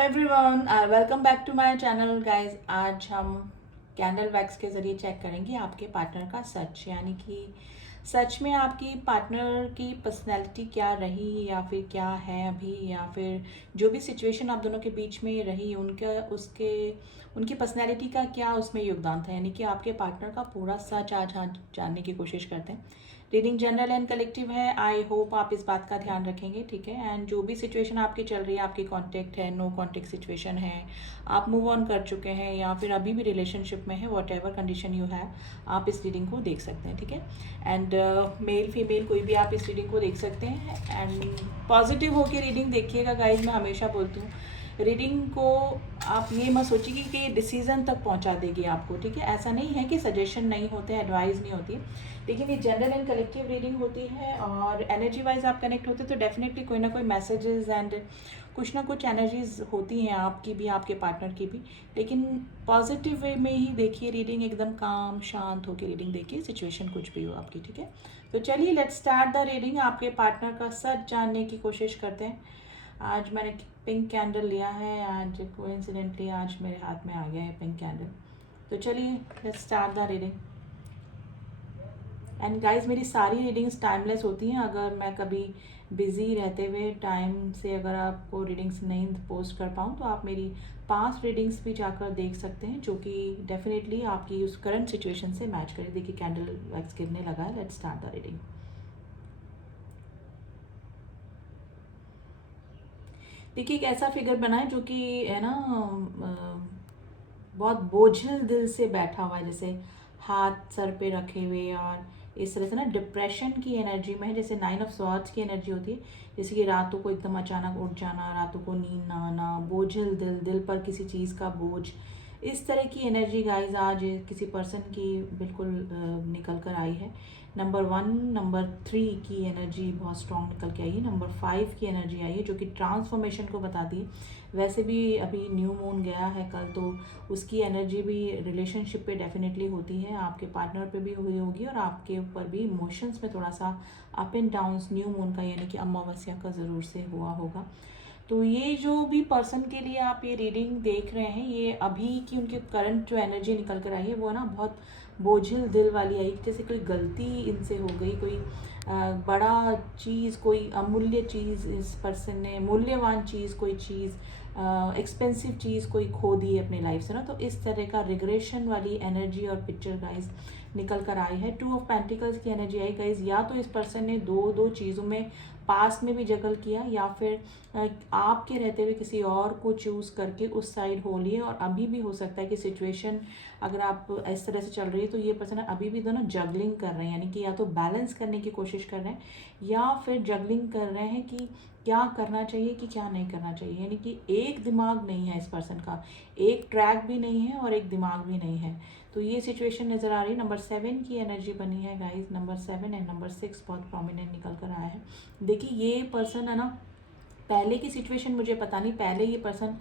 Everyone welcome back to my channel guys. आज हम candle wax के ज़रिए चेक करेंगे आपके पार्टनर का सच, यानी कि सच में आपकी पार्टनर की पर्सनैलिटी क्या रही या फिर क्या है अभी, या फिर जो भी सिचुएशन आप दोनों के बीच में रही उनकी पर्सनैलिटी का क्या उसमें योगदान था। यानी कि आपके पार्टनर का पूरा सच आज हम जानने की कोशिश करते हैं। रीडिंग जनरल एंड कलेक्टिव है। आई होप आप इस बात का ध्यान रखेंगे, ठीक है। एंड जो भी सिचुएशन आपकी चल रही है, आपकी कॉन्टेक्ट है, नो कॉन्टेक्ट सिचुएशन है, आप मूव ऑन कर चुके हैं या फिर अभी भी रिलेशनशिप में है, वॉट एवर कंडीशन यू है, आप इस रीडिंग को देख सकते हैं, ठीक है। एंड मेल फीमेल कोई भी आप इस रीडिंग को देख सकते हैं। एंड पॉजिटिव होकर रीडिंग देखिएगा गाइज। मैं हमेशा बोलती हूँ रीडिंग को आप ये मत सोचिए कि डिसीजन तक पहुंचा देगी आपको, ठीक है। ऐसा नहीं है कि सजेशन नहीं होते, एडवाइस नहीं होती, लेकिन ये जनरल एंड कलेक्टिव रीडिंग होती है और एनर्जी वाइज आप कनेक्ट होते हैं तो डेफिनेटली कोई ना कोई मैसेजेस एंड कुछ ना कुछ एनर्जीज होती हैं, आपकी भी आपके पार्टनर की भी। लेकिन पॉजिटिव वे में ही देखिए रीडिंग, एकदम काम शांत होकर रीडिंग देखिए, सिचुएशन कुछ भी हो आपकी, ठीक है। तो चलिए लेट्स स्टार्ट द रीडिंग। आपके पार्टनर का सच जानने की कोशिश करते हैं। आज मैंने पिंक कैंडल लिया है, आज कोइंसिडेंटली आज मेरे हाथ में आ गया है पिंक कैंडल। तो चलिए let's start the reading. And guys मेरी सारी रीडिंग्स टाइमलेस होती हैं। अगर मैं कभी बिजी रहते हुए टाइम से अगर आपको रीडिंग्स नहीं पोस्ट कर पाऊँ तो आप मेरी पास्ट रीडिंग्स भी जाकर देख सकते हैं, जो कि डेफिनेटली आपकी उस करंट सिचुएशन से मैच करे। देखिए कैंडल वैक्स गिरने लगा है। Let's start the reading. देखिए एक ऐसा फिगर बना है जो कि है ना बहुत बोझिल दिल से बैठा हुआ है, जैसे हाथ सर पे रखे हुए और इस तरह से ना डिप्रेशन की एनर्जी में है। जैसे 9 ऑफ स्वॉर्ड्स की एनर्जी होती है, जैसे कि रातों को एकदम अचानक उठ जाना, रातों को नींद ना आना, बोझिल दिल, दिल पर किसी चीज़ का बोझ, इस तरह की एनर्जी गाइज आज किसी पर्सन की बिल्कुल निकल कर आई है। नंबर 1, नंबर 3 की एनर्जी बहुत स्ट्रॉन्ग निकल के आई है। नंबर 5 की एनर्जी आई है जो कि ट्रांसफॉर्मेशन को बताती है। वैसे भी अभी न्यू मून गया है कल, तो उसकी एनर्जी भी रिलेशनशिप पे डेफिनेटली होती है, आपके पार्टनर पे भी हुई होगी और आपके ऊपर भी इमोशंस में थोड़ा सा up and downs new moon का यानी कि अमावस्या का ज़रूर से हुआ होगा। तो ये जो भी पर्सन के लिए आप ये रीडिंग देख रहे हैं, ये अभी की उनके करंट जो एनर्जी निकल कर आई है वो ना बहुत बोझिल दिल वाली आई, जैसे कोई गलती इनसे हो गई, कोई बड़ा चीज़, कोई अमूल्य चीज़ इस पर्सन ने, मूल्यवान चीज़, कोई चीज़ एक्सपेंसिव चीज़ कोई खो दी है अपनी लाइफ से ना। तो इस तरह का रिग्रेशन वाली एनर्जी और पिक्चर गाइज निकल कर आई है। 2 ऑफ पेंटिकल्स की एनर्जी आई गाइज। या तो इस पर्सन ने दो दो चीज़ों में पास्ट में भी जगल किया, या फिर आपके रहते हुए किसी और को चूज़ करके उस साइड हो लिए, और अभी भी हो सकता है कि सिचुएशन अगर आप इस तरह से चल रही है तो ये पर्सन अभी भी दोनों जगलिंग कर रहे हैं, यानी कि या तो बैलेंस करने की कोशिश कर रहे हैं या फिर जगलिंग कर रहे हैं कि क्या करना चाहिए कि क्या नहीं करना चाहिए। यानी कि एक दिमाग नहीं है इस पर्सन का, एक ट्रैक भी नहीं है और एक दिमाग भी नहीं है। तो ये सिचुएशन नज़र आ रही है। नंबर 7 की एनर्जी बनी है गाइस। नंबर 7 एंड नंबर 6 बहुत प्रोमिनेंट निकल कर आया है। देखिए ये पर्सन है ना, पहले की सिचुएशन मुझे पता नहीं, पहले ये पर्सन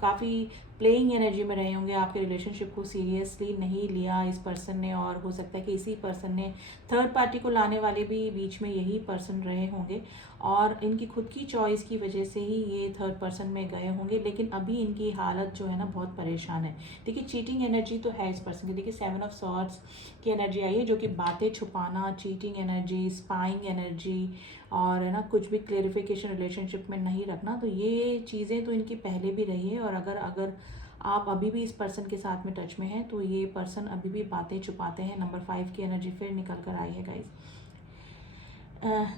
काफ़ी प्लेइंग एनर्जी में रहे होंगे, आपके रिलेशनशिप को सीरियसली नहीं लिया इस पर्सन ने, और हो सकता है कि इसी पर्सन ने थर्ड पार्टी को लाने वाले भी बीच में यही पर्सन रहे होंगे, और इनकी खुद की चॉइस की वजह से ही ये थर्ड पर्सन में गए होंगे। लेकिन अभी इनकी हालत जो है ना बहुत परेशान है। देखिए चीटिंग एनर्जी तो है इस पर्सन की। देखिए 7 ऑफ स्वॉर्ड्स की एनर्जी आई है जो कि बातें छुपाना, चीटिंग एनर्जी, स्पाइंग एनर्जी, और है ना कुछ भी क्लेरिफिकेशन रिलेशनशिप में नहीं रखना। तो ये चीज़ें तो इनकी पहले भी रही है, और अगर अगर आप अभी भी इस पर्सन के साथ में टच में हैं तो ये पर्सन अभी भी बातें छुपाते हैं। नंबर 5 की एनर्जी फिर निकल कर आई है गाइज।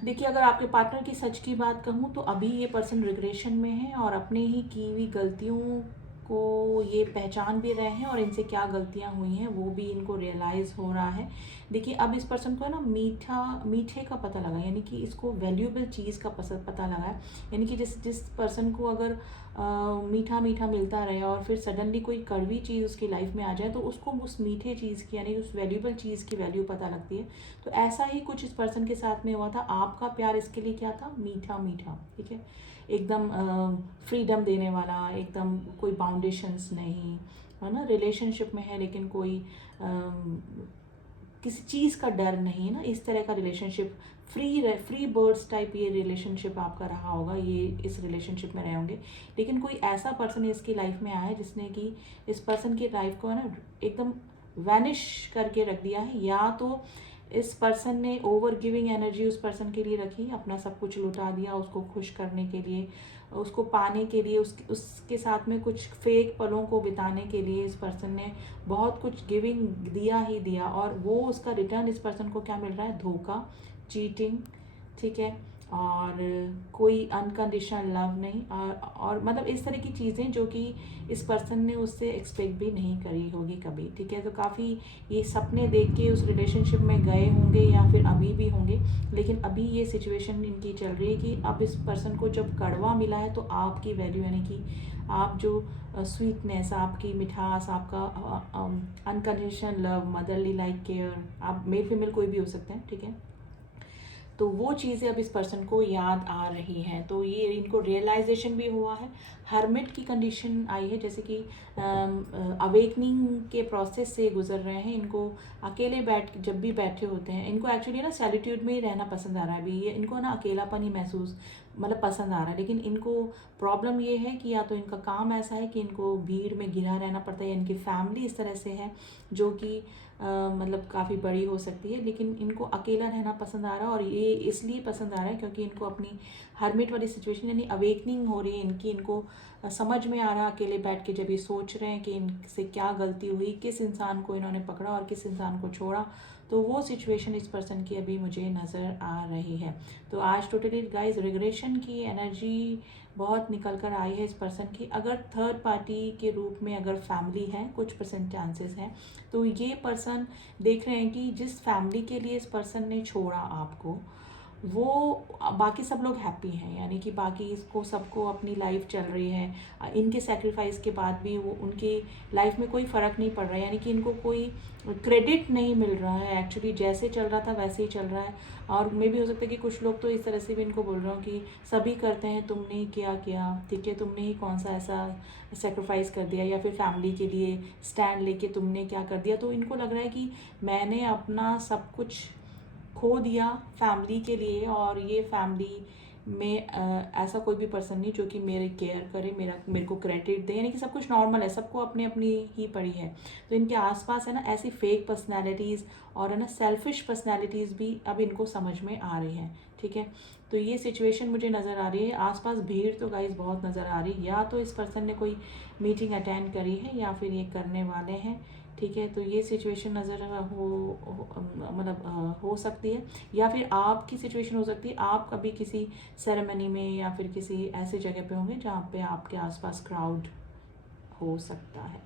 देखिए अगर आपके पार्टनर की सच की बात कहूँ तो अभी ये पर्सन रिग्रेशन में है, और अपने ही की हुई गलतियों को ये पहचान भी रहे हैं, और इनसे क्या गलतियाँ हुई हैं वो भी इनको रियलाइज़ हो रहा है। देखिए अब इस पर्सन को ना मीठे का पता लगा, यानी कि इसको वैल्यूएबल चीज़ का पता लगा है। यानी कि जिस जिस पर्सन को अगर मीठा मीठा मिलता रहे और फिर सडनली कोई कड़वी चीज़ उसकी लाइफ में आ जाए तो उसको उस मीठे चीज़ की, यानी उस वैल्यूएबल चीज़ की वैल्यू पता लगती है। तो ऐसा ही कुछ इस पर्सन के साथ में हुआ था। आपका प्यार इसके लिए क्या था? मीठा मीठा, ठीक है, एकदम फ्रीडम देने वाला, एकदम कोई बाउंडेशंस नहीं, है ना। रिलेशनशिप में है लेकिन कोई किसी चीज़ का डर नहीं ना, इस तरह का रिलेशनशिप, फ्री बर्ड्स टाइप ये रिलेशनशिप आपका रहा होगा, ये इस रिलेशनशिप में रहे होंगे। लेकिन कोई ऐसा पर्सन इसकी लाइफ में आया है जिसने कि इस पर्सन की लाइफ को है ना एकदम वैनिश करके रख दिया है, या तो इस पर्सन ने ओवर गिविंग एनर्जी उस पर्सन के लिए रखी, अपना सब कुछ लुटा दिया उसको खुश करने के लिए, उसको पाने के लिए, उसके साथ में कुछ फेक पलों को बिताने के लिए इस पर्सन ने बहुत कुछ गिविंग दिया ही दिया, और वो उसका रिटर्न इस पर्सन को क्या मिल रहा है, धोखा, चीटिंग, ठीक है, और कोई अनकंडीशनल लव नहीं, और मतलब इस तरह की चीज़ें जो कि इस पर्सन ने उससे एक्सपेक्ट भी नहीं करी होगी कभी, ठीक है। तो काफ़ी ये सपने देख के उस रिलेशनशिप में गए होंगे या फिर अभी भी होंगे, लेकिन अभी ये सिचुएशन इनकी चल रही है कि अब इस पर्सन को जब कड़वा मिला है तो आपकी वैल्यू, यानी कि आप जो स्वीटनेस, आपकी मिठास, आपका unconditional love, motherly like care, आप मेल फीमेल कोई भी हो सकते हैं, ठीक है, तो वो चीज़ें अब इस पर्सन को याद आ रही हैं। तो ये इनको रियलाइजेशन भी हुआ है, हर्मिट की कंडीशन आई है, जैसे कि अवेकनिंग के प्रोसेस से गुजर रहे हैं। इनको अकेले जब भी बैठे होते हैं, इनको एक्चुअली ना सैलिट्यूड में ही रहना पसंद आ रहा है अभी, ये इनको ना अकेलापन ही महसूस मतलब पसंद आ रहा है। लेकिन इनको प्रॉब्लम ये है कि या तो इनका काम ऐसा है कि इनको भीड़ में घिरा रहना पड़ता है, या इनकी फैमिली इस तरह से है जो कि मतलब काफ़ी बड़ी हो सकती है, लेकिन इनको अकेला रहना पसंद आ रहा है। और ये इसलिए पसंद आ रहा है क्योंकि इनको अपनी हर्मिट वाली सिचुएशन यानी अवेकनिंग हो रही है इनकी, इनको समझ में आ रहा है अकेले बैठ के जब ये सोच रहे हैं कि इनसे क्या गलती हुई, किस इंसान को इन्होंने पकड़ा और किस इंसान को छोड़ा, तो वो सिचुएशन इस पर्सन की अभी मुझे नज़र आ रही है। तो आज टोटली गाइज रिग्रेशन की एनर्जी बहुत निकल कर आई है इस पर्सन की। अगर थर्ड पार्टी के रूप में अगर फैमिली है, कुछ परसेंट चांसेस हैं, तो ये पर्सन देख रहे हैं कि जिस फैमिली के लिए इस पर्सन ने छोड़ा आपको, वो बाकी सब लोग हैप्पी हैं, यानी कि बाकी इसको सबको अपनी लाइफ चल रही है, इनके सेक्रीफाइस के बाद भी वो उनकी लाइफ में कोई फ़र्क नहीं पड़ रहा है, यानी कि इनको कोई क्रेडिट नहीं मिल रहा है, एक्चुअली जैसे चल रहा था वैसे ही चल रहा है। और मे भी हो सकता है कि कुछ लोग तो इस तरह से भी इनको बोल रहे हो कि सभी करते हैं, तुमने क्या किया, ठीक है, तुमने ही कौन सा ऐसा सेक्रीफाइस कर दिया, या फिर फैमिली के लिए स्टैंड लेके तुमने क्या कर दिया। तो इनको लग रहा है कि मैंने अपना सब कुछ खो दिया फैमिली के लिए, और ये फैमिली में ऐसा कोई भी पर्सन नहीं जो कि मेरे केयर करे, मेरे को क्रेडिट दे, यानी कि सब कुछ नॉर्मल है, सबको अपनी अपनी ही पड़ी है। तो इनके आसपास है ना ऐसी फेक पर्सनैलिटीज़ और है ना सेल्फिश पर्सनैलिटीज़ भी अब इनको समझ में आ रही हैं, ठीक है। तो ये सिचुएशन मुझे नज़र आ रही है। आसपास भीड़ तो गाइस बहुत नज़र आ रही है, या तो इस पर्सन ने कोई मीटिंग अटेंड करी है या फिर ये करने वाले हैं, ठीक है। तो ये सिचुएशन नज़र मतलब हो सकती है, या फिर आपकी सिचुएशन हो सकती है, आप कभी किसी सेरेमनी में या फिर किसी ऐसे जगह पे होंगे जहाँ पे आपके आसपास क्राउड हो सकता है।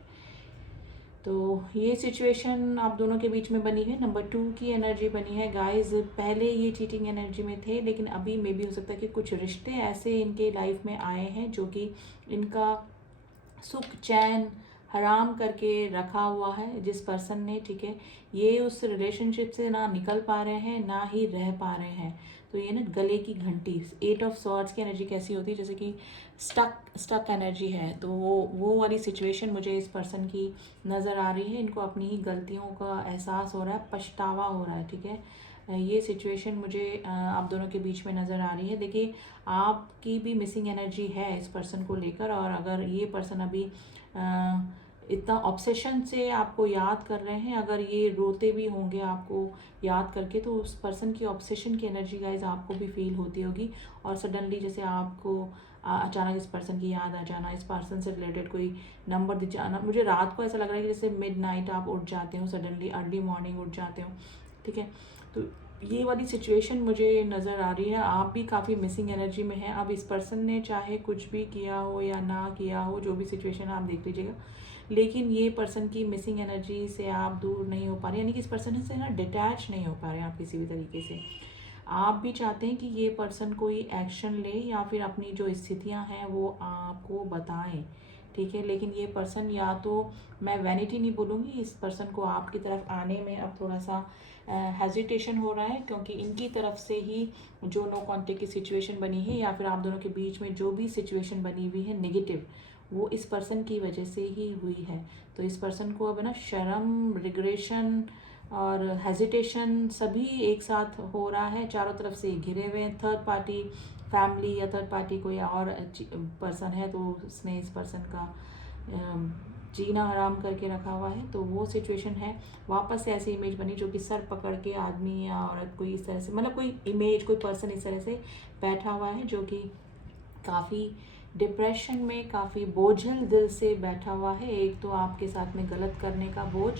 तो ये सिचुएशन आप दोनों के बीच में बनी है। नंबर 2 की एनर्जी बनी है गाइस। पहले ये चीटिंग एनर्जी में थे, लेकिन अभी मे भी हो सकता है कि कुछ रिश्ते ऐसे इनके लाइफ में आए हैं जो कि इनका सुख चैन हराम करके रखा हुआ है जिस पर्सन ने, ठीक है। ये उस रिलेशनशिप से ना निकल पा रहे हैं ना ही रह पा रहे हैं। तो ये ना गले की घंटी, 8 ऑफ सॉर्ड्स की एनर्जी कैसी होती है, जैसे कि स्टक एनर्जी है। तो वो वाली सिचुएशन मुझे इस पर्सन की नज़र आ रही है। इनको अपनी ही गलतियों का एहसास हो रहा है, पछतावा हो रहा है, ठीक है। ये सिचुएशन मुझे आप दोनों के बीच में नज़र आ रही है। देखिए आपकी भी मिसिंग एनर्जी है इस पर्सन को लेकर, और अगर ये पर्सन अभी इतना ऑब्सेशन से आपको याद कर रहे हैं, अगर ये रोते भी होंगे आपको याद करके, तो उस पर्सन की ऑब्सेशन की एनर्जी गाइज आपको भी फील होती होगी। और सडनली जैसे आपको अचानक इस पर्सन की याद आ जाना, इस पर्सन से रिलेटेड कोई नंबर दिख जाना। मुझे रात को ऐसा लग रहा है कि जैसे मिडनाइट आप उठ जाते हो, सडनली अर्ली मॉर्निंग उठ जाते हो, ठीक है। तो ये वाली सिचुएशन मुझे नज़र आ रही है। आप भी काफ़ी मिसिंग एनर्जी में हैं। अब इस पर्सन ने चाहे कुछ भी किया हो या ना किया हो, जो भी सिचुएशन आप देख लीजिएगा, लेकिन ये पर्सन की मिसिंग एनर्जी से आप दूर नहीं हो पा रहे, यानी कि इस पर्सन से ना डिटैच नहीं हो पा रहे आप किसी भी तरीके से। आप भी चाहते हैं कि ये पर्सन कोई एक्शन ले या फिर अपनी जो स्थितियां हैं वो आपको बताएं, ठीक है। लेकिन ये पर्सन, या तो मैं वैनिटी नहीं बोलूँगी, इस पर्सन को आपकी तरफ आने में अब थोड़ा सा हेजिटेशन हो रहा है, क्योंकि इनकी तरफ से ही जो नो कॉन्टेक्ट की सिचुएशन बनी है, या फिर आप दोनों के बीच में जो भी सिचुएशन बनी हुई है नेगेटिव, वो इस पर्सन की वजह से ही हुई है। तो इस पर्सन को अब ना शर्म, रिग्रेशन, और हेजिटेशन सभी एक साथ हो रहा है, चारों तरफ से घिरे हुए हैं। थर्ड पार्टी फैमिली या थर्ड पार्टी कोई और पर्सन है तो उसने इस पर्सन का जीना हराम करके रखा हुआ है, तो वो सिचुएशन है। वापस से ऐसी इमेज बनी जो कि सर पकड़ के आदमी या औरत कोई इस तरह से, मतलब कोई इमेज, कोई पर्सन इस तरह से बैठा हुआ है जो कि काफ़ी डिप्रेशन में, काफ़ी बोझल दिल से बैठा हुआ है। एक तो आपके साथ में गलत करने का बोझ,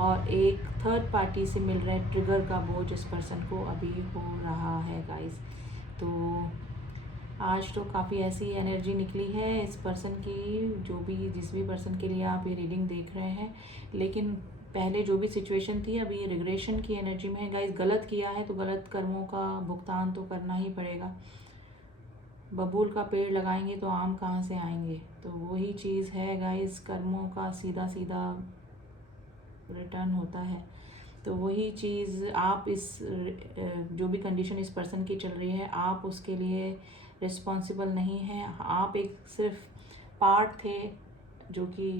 और एक थर्ड पार्टी से मिल रहा है ट्रिगर का बोझ इस पर्सन को अभी हो रहा है गाइस। तो आज तो काफ़ी ऐसी एनर्जी निकली है इस पर्सन की, जो भी जिस भी पर्सन के लिए आप ये रीडिंग देख रहे हैं। लेकिन पहले जो भी सिचुएशन थी, अभी ये रिग्रेशन की एनर्जी में है गाइस। गलत किया है तो गलत कर्मों का भुगतान तो करना ही पड़ेगा। बबूल का पेड़ लगाएंगे तो आम कहाँ से आएंगे, तो वही चीज़ है गाइस। कर्मों का सीधा सीधा रिटर्न होता है। तो वही चीज़ आप इस जो भी कंडीशन इस पर्सन की चल रही है, आप उसके लिए रिस्पॉन्सिबल नहीं हैं। आप एक सिर्फ पार्ट थे जो कि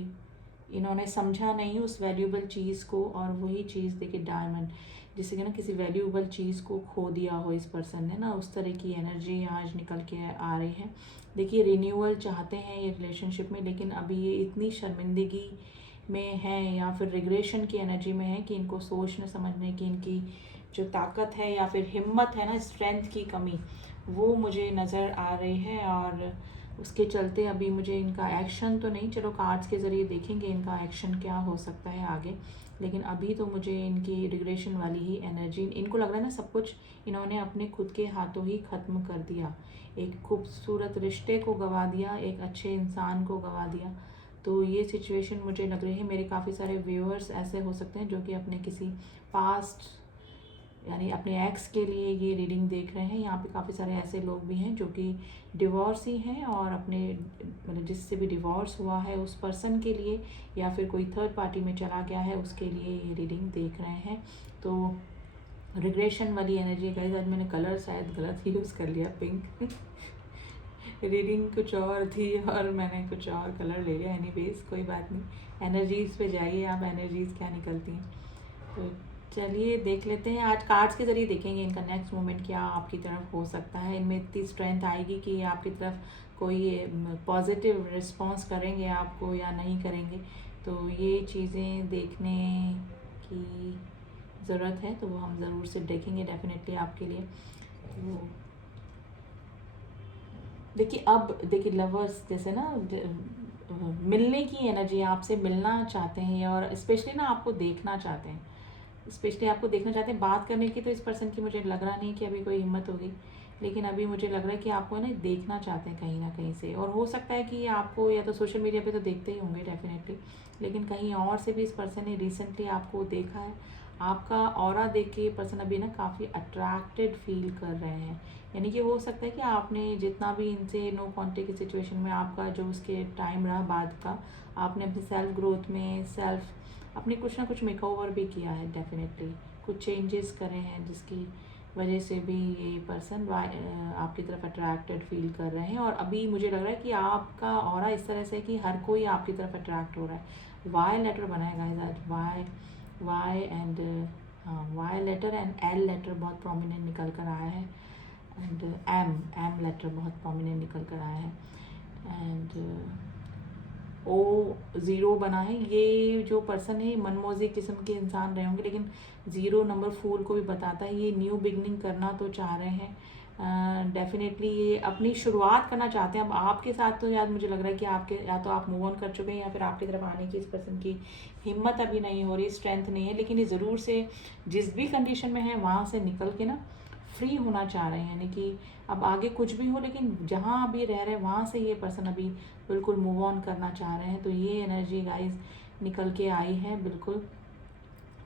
इन्होंने समझा नहीं उस वैल्यूएबल चीज़ को। और वही चीज़ देखिए, डायमंड, जिससे कि ना किसी वैल्यूएबल चीज़ को खो दिया हो इस पर्सन ने ना, उस तरह की एनर्जी आज निकल के आ रही है। देखिए, रिन्यूअल चाहते हैं ये रिलेशनशिप में, लेकिन अभी ये इतनी शर्मिंदगी में है या फिर रिग्रेशन की एनर्जी में है कि इनको सोचने समझने की इनकी जो ताकत है या फिर हिम्मत है ना, स्ट्रेंथ की कमी, वो मुझे नज़र आ रही है। और उसके चलते अभी मुझे इनका एक्शन तो नहीं, चलो कार्ड्स के ज़रिए देखेंगे इनका एक्शन क्या हो सकता है आगे, लेकिन अभी तो मुझे इनकी रिग्रेशन वाली ही एनर्जी, इनको लग रहा है ना सब कुछ इन्होंने अपने खुद के हाथों ही ख़त्म कर दिया। एक खूबसूरत रिश्ते को गंवा दिया, एक अच्छे इंसान को गंवा दिया। तो ये सिचुएशन मुझे लग रही है। मेरे काफ़ी सारे व्यूअर्स ऐसे हो सकते हैं जो कि अपने किसी पास्ट यानी अपने एक्स के लिए ये रीडिंग देख रहे हैं। यहाँ पे काफ़ी सारे ऐसे लोग भी हैं जो कि डिवोर्सी हैं और अपने मतलब जिससे भी डिवोर्स हुआ है उस पर्सन के लिए, या फिर कोई थर्ड पार्टी में चला गया है उसके लिए ये रीडिंग देख रहे हैं। तो रिग्रेशन वाली एनर्जी गाइस, आज मैंने कलर शायद गलत यूज़ कर लिया, पिंक रीडिंग कुछ और थी और मैंने कुछ और कलर ले लिया। एनीवेज कोई बात नहीं, एनर्जीज़ पे जाइए आप, एनर्जीज़ क्या निकलती हैं। तो चलिए देख लेते हैं, आज कार्ड्स के ज़रिए देखेंगे इनका नेक्स्ट मोमेंट क्या आपकी तरफ हो सकता है। इनमें इतनी स्ट्रेंथ आएगी कि आपकी तरफ कोई पॉजिटिव रिस्पॉन्स करेंगे आपको या नहीं करेंगे, तो ये चीज़ें देखने की ज़रूरत है। तो वो हम ज़रूर से देखेंगे डेफिनेटली आपके लिए। तो देखिए, अब देखिए लवर्स जैसे ना मिलने की एनर्जी, आपसे मिलना चाहते हैं और स्पेशली ना आपको देखना चाहते हैं, स्पेशली आपको देखना चाहते हैं। बात करने की तो इस पर्सन की मुझे लग रहा नहीं कि अभी कोई हिम्मत होगी, लेकिन अभी मुझे लग रहा है कि आपको ना देखना चाहते हैं कहीं ना कहीं से। और हो सकता है कि आपको या तो सोशल मीडिया पे तो देखते ही होंगे डेफिनेटली, लेकिन कहीं और से भी इस पर्सन ने रिसेंटली आपको देखा है। आपका ऑरा देख के ये पर्सन अभी ना काफ़ी अट्रैक्टेड फील कर रहे हैं। यानी कि हो सकता है कि आपने जितना भी इनसे नो कॉन्टेक्ट की सिचुएशन में आपका जो उसके टाइम रहा बाद का, आपने अपनी सेल्फ ग्रोथ में अपने कुछ ना कुछ मेकओवर भी किया है डेफिनेटली, कुछ चेंजेस करे हैं जिसकी वजह से भी ये पर्सन आपकी तरफ अट्रैक्टेड फील कर रहे हैं। और अभी मुझे लग रहा है कि आपका ऑरा इस तरह से कि हर कोई आपकी तरफ अट्रैक्ट हो रहा है। वाई लेटर बनाएगा आज, वाई एंड हाँ, Y letter and L letter बहुत प्रोमिनेंट निकल कर आया है, एंड एम लेटर बहुत प्रोमिनेंट निकल कर आया है, एंड ज़ीरो बना है। ये जो पर्सन है मनमोजी किस्म के इंसान रहे होंगे, लेकिन ज़ीरो नंबर फूल को भी बताता है ये न्यू बिगनिंग करना तो चाह रहे हैं। डेफिनेटली ये अपनी शुरुआत करना चाहते हैं। अब आपके साथ तो यार मुझे लग रहा है कि आपके या तो आप मूव ऑन कर चुके हैं या फिर आपकी तरफ आने की इस पर्सन की हिम्मत अभी नहीं हो रही, स्ट्रेंथ नहीं है, लेकिन ये ज़रूर से जिस भी कंडीशन में है वहाँ से निकल के ना फ्री होना चाह रहे हैं। यानी कि अब आगे कुछ भी हो, लेकिन जहाँ अभी रह रहे हैं वहाँ से ये पर्सन अभी बिल्कुल मूव ऑन करना चाह रहे हैं। तो ये एनर्जी गाइस निकल के आई है बिल्कुल,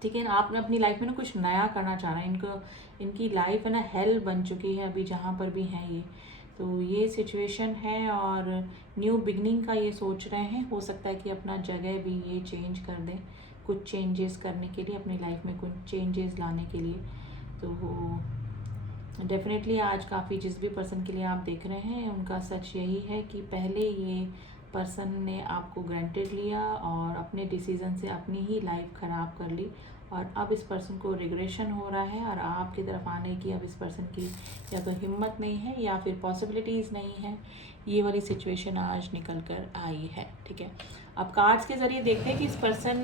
ठीक है ना। आपने अपनी लाइफ में ना कुछ नया करना चाह रहे हैं। इनकी लाइफ है ना हेल बन चुकी है अभी जहाँ पर भी हैं ये, तो ये सिचुएशन है और न्यू बिगनिंग का ये सोच रहे हैं। हो सकता है कि अपना जगह भी ये चेंज कर दें, कुछ चेंजेस करने के लिए, अपनी लाइफ में कुछ चेंजेस लाने के लिए। तो डेफिनेटली आज काफ़ी जिस भी पर्सन के लिए आप देख रहे हैं उनका सच यही है कि पहले ये पर्सन ने आपको ग्रांटेड लिया और अपने डिसीज़न से अपनी ही लाइफ ख़राब कर ली, और अब इस पर्सन को रिग्रेशन हो रहा है और आपकी तरफ आने की अब इस पर्सन की या तो हिम्मत नहीं है या फिर पॉसिबिलिटीज़ नहीं है। ये वाली सिचुएशन आज निकल कर आई है, ठीक है। अब कार्ड्स के ज़रिए देखते हैं कि इस पर्सन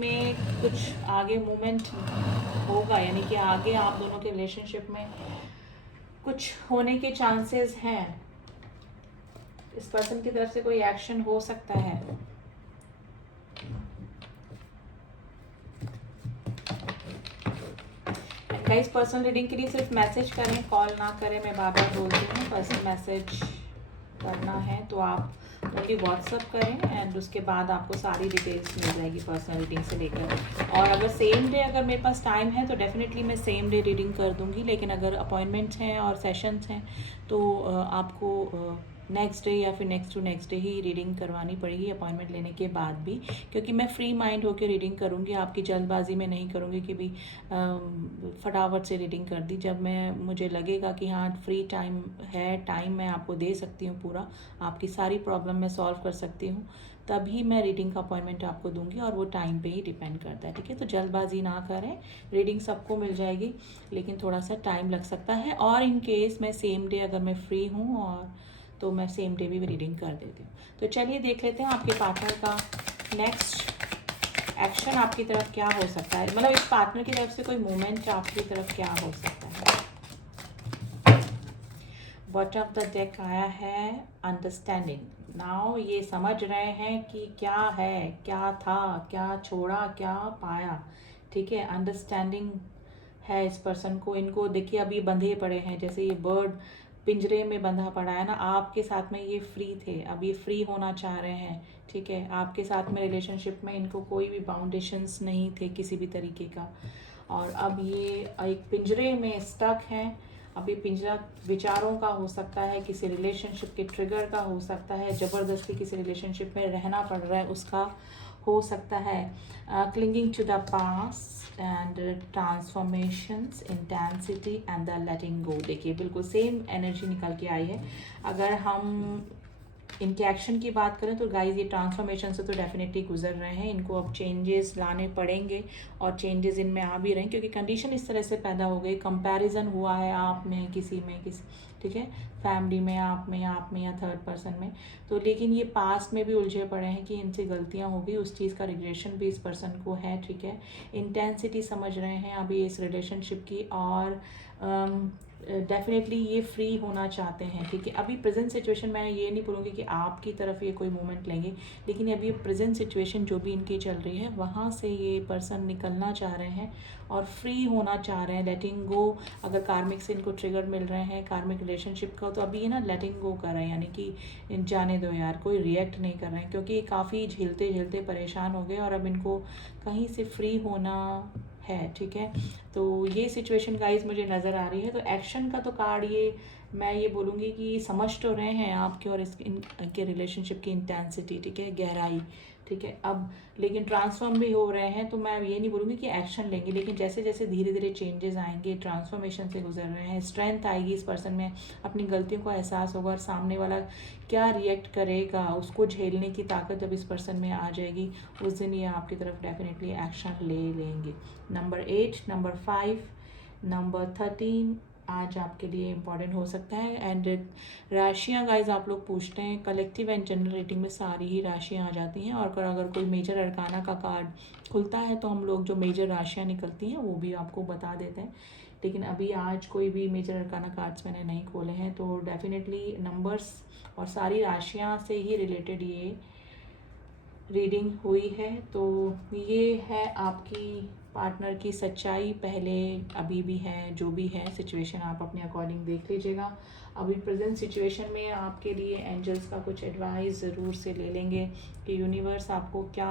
में कुछ आगे मूवमेंट होगा, यानी कि आगे आप दोनों के रिलेशनशिप में कुछ होने के चांसेस हैं। इस पर्सन की तरफ से कोई एक्शन हो सकता है। गाइस, पर्सनल रीडिंग के लिए सिर्फ मैसेज करें, कॉल ना करें। मैं बार बार बोलती हूँ, पर्सनल मैसेज करना है तो आप ओनली व्हाट्सअप करें एंड उसके बाद आपको सारी डिटेल्स मिल जाएगी पर्सनल रीडिंग से लेकर। और अगर सेम डे अगर मेरे पास टाइम है तो डेफिनेटली मैं सेम डे रीडिंग कर दूंगी, लेकिन अगर अपॉइंटमेंट्स हैं और सेशंस हैं तो आपको नेक्स्ट डे या फिर नेक्स्ट टू नेक्स्ट डे ही रीडिंग करवानी पड़ेगी अपॉइंटमेंट लेने के बाद भी, क्योंकि मैं फ्री माइंड होकर रीडिंग करूँगी, आपकी जल्दबाजी में नहीं करूँगी कि भी फटाफट से रीडिंग कर दी। जब मुझे लगेगा कि हाँ फ्री टाइम है, टाइम मैं आपको दे सकती हूँ पूरा, आपकी सारी प्रॉब्लम मैं सॉल्व कर सकती हूँ, तभी मैं रीडिंग का अपॉइंटमेंट आपको दूंगी और वो टाइम पे ही डिपेंड करता है, ठीक है। तो जल्दबाजी ना करें, रीडिंग सबको मिल जाएगी लेकिन थोड़ा सा टाइम लग सकता है। और इन केस मैं सेम डे अगर मैं फ्री हूँ और तो मैं सेम डे भी रीडिंग कर देती हूँ। तो चलिए देख लेते हैं आपके पार्टनर का नेक्स्ट एक्शन आपकी तरफ क्या हो सकता है, मतलब इस पार्टनर की तरफ से कोई मूवमेंट आपकी तरफ क्या हो सकता है। बॉटम ऑफ द डेक आया है अंडरस्टैंडिंग। नाउ ये समझ रहे हैं कि क्या है, क्या था, क्या छोड़ा, क्या पाया, ठीक है। अंडरस्टैंडिंग है इस पर्सन को। इनको देखिए अभी बंधे पड़े हैं, जैसे ये बर्ड पिंजरे में बंधा पड़ा है ना, आपके साथ में ये फ्री थे, अब ये फ्री होना चाह रहे हैं, ठीक है। आपके साथ में रिलेशनशिप में इनको कोई भी बाउंडेशंस नहीं थे किसी भी तरीके का, और अब ये एक पिंजरे में स्टक हैं। अब ये पिंजरा विचारों का हो सकता है, किसी रिलेशनशिप के ट्रिगर का हो सकता है, ज़बरदस्ती किसी रिलेशनशिप में रहना पड़ रहा है उसका हो सकता है। Clinging to the past and transformations, intensity and the letting go. देखिए बिल्कुल सेम एनर्जी निकल के आई है। अगर हम इनके एक्शन की बात करें तो गाइस ये ट्रांसफॉर्मेशन से तो डेफिनेटली गुजर रहे हैं, इनको अब चेंजेस लाने पड़ेंगे और चेंजेस इनमें आ भी रहे हैं, क्योंकि कंडीशन इस तरह से पैदा हो गई, कंपैरिजन हुआ है आप में किसी, ठीक है, फैमिली में, आप में या थर्ड पर्सन में। तो लेकिन ये पास्ट में भी उलझे पड़े हैं कि इनसे गलतियां हो गई, उस चीज़ का रिग्रेशन भी इस पर्सन को है, ठीक है। इंटेंसिटी समझ रहे हैं अभी इस रिलेशनशिप की, और डेफिनेटली ये फ्री होना चाहते हैं, ठीक है। अभी प्रेजेंट सिचुएशन मैं ये नहीं बोलूँगी कि आपकी तरफ ये कोई मूवमेंट लेंगे, लेकिन अभी प्रेजेंट सिचुएशन जो भी इनकी चल रही है वहाँ से ये पर्सन निकलना चाह रहे हैं और फ्री होना चाह रहे हैं, लेटिंग गो। अगर कार्मिक से इनको ट्रिगर मिल रहे हैं कार्मिक रिलेशनशिप का, तो अभी ये ना लेटिंग गो कर रहे हैं, यानी कि जाने दो यार, कोई रिएक्ट नहीं कर रहे हैं, क्योंकि काफ़ी झेलते परेशान हो गए और अब इनको कहीं से फ्री होना है, ठीक है। तो ये सिचुएशन गाइस मुझे नज़र आ रही है। तो एक्शन का तो कार्ड ये मैं ये बोलूँगी कि समझ तो रहे हैं आपके और इनके रिलेशनशिप की इंटेंसिटी, ठीक है, गहराई, ठीक है। अब लेकिन ट्रांसफॉर्म भी हो रहे हैं, तो मैं ये नहीं बोलूँगी कि एक्शन लेंगे, लेकिन जैसे जैसे धीरे धीरे चेंजेस आएंगे, ट्रांसफॉर्मेशन से गुजर रहे हैं, स्ट्रेंथ आएगी इस पर्सन में, अपनी गलतियों का एहसास होगा और सामने वाला क्या रिएक्ट करेगा उसको झेलने की ताकत जब इस पर्सन में आ जाएगी, उस दिन ये आपकी तरफ डेफिनेटली एक्शन ले लेंगे। नंबर 8, नंबर 5, नंबर 13 आज आपके लिए इम्पॉर्टेंट हो सकता है। एंड राशियाँ गाइज आप लोग पूछते हैं, कलेक्टिव एंड जनरल रेटिंग में सारी ही राशियाँ आ जाती हैं, और अगर कोई मेजर अरकाना का कार्ड खुलता है तो हम लोग जो मेजर राशियाँ निकलती हैं वो भी आपको बता देते हैं, लेकिन अभी आज कोई भी मेजर अरकाना कार्ड्स मैंने नहीं खोले हैं। तो डेफिनेटली नंबर्स और सारी राशियाँ से ही रिलेटेड ये रीडिंग हुई है। तो ये है आपकी पार्टनर की सच्चाई, पहले अभी भी है, जो भी है सिचुएशन आप अपने अकॉर्डिंग देख लीजिएगा। अभी प्रेजेंट सिचुएशन में आपके लिए एंजल्स का कुछ एडवाइस ज़रूर से ले लेंगे कि यूनिवर्स आपको क्या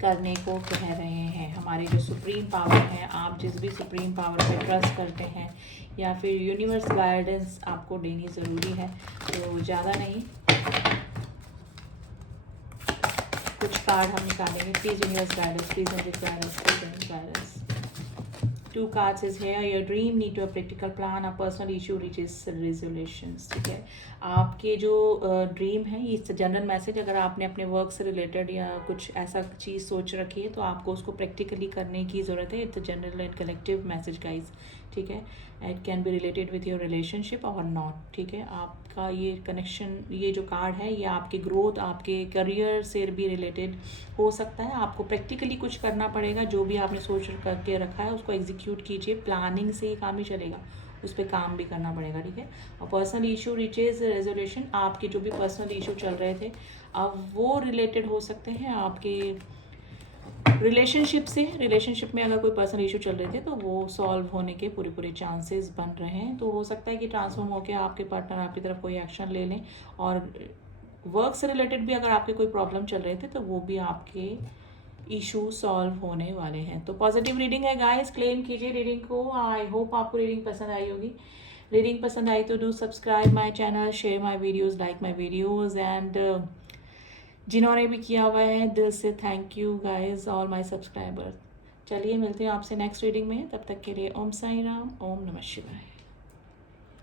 करने को कह रहे हैं। हमारे जो सुप्रीम पावर है, आप जिस भी सुप्रीम पावर पर ट्रस्ट करते हैं या फिर यूनिवर्स गाइडेंस आपको देनी ज़रूरी है। तो ज़्यादा नहीं, कुछ कार्ड हम निकालेंगे। Please universe guidance, please guidance, please guidance. 2 cards is here. Your dream need to a practical plan, a personal issue reaches resolutions. ठीक है, आपके जो ड्रीम है, ये जनरल मैसेज, अगर आपने अपने वर्क से रिलेटेड या कुछ ऐसा चीज़ सोच रखी है तो आपको उसको प्रैक्टिकली करने की ज़रूरत है. It's general and collective message guys. ठीक है, it can be related with your relationship और नॉट. ठीक है, आपका ये कनेक्शन, ये जो कार्ड है, ये आपके ग्रोथ, आपके करियर से भी रिलेटेड हो सकता है. आपको प्रैक्टिकली कुछ करना पड़ेगा. जो भी आपने सोच करके रखा है उसको एग्जीक्यूट कीजिए. प्लानिंग से ही काम ही चलेगा, उस पर काम भी करना पड़ेगा. ठीक है, और पर्सनल इशू रीचेज रेजोल्यूशन. आपके जो भी पर्सनल इशू चल रहे थे, अब वो रिलेटेड हो सकते हैं आपके रिलेशनशिप से. रिलेशनशिप में अगर कोई पर्सनल इशू चल रहे थे तो वो सॉल्व होने के पूरे चांसेस बन रहे हैं. तो हो सकता है कि ट्रांसफॉर्म होकर आपके पार्टनर आपकी तरफ कोई एक्शन ले लें. और वर्क से रिलेटेड भी अगर आपके कोई प्रॉब्लम चल रहे थे तो वो भी आपके इशू सॉल्व होने वाले हैं. तो पॉजिटिव रीडिंग है गाइस, क्लेम कीजिए रीडिंग को. आई होप आपको रीडिंग पसंद आई होगी. रीडिंग पसंद आई तो do subscribe my channel, share my videos, like my videos. And जिन्होंने भी किया हुआ है, दिल से thank you guys, all my subscribers. चलिए मिलते हैं आपसे नेक्स्ट रीडिंग में. तब तक के लिए ओम साई राम, ओम नमः शिवाय.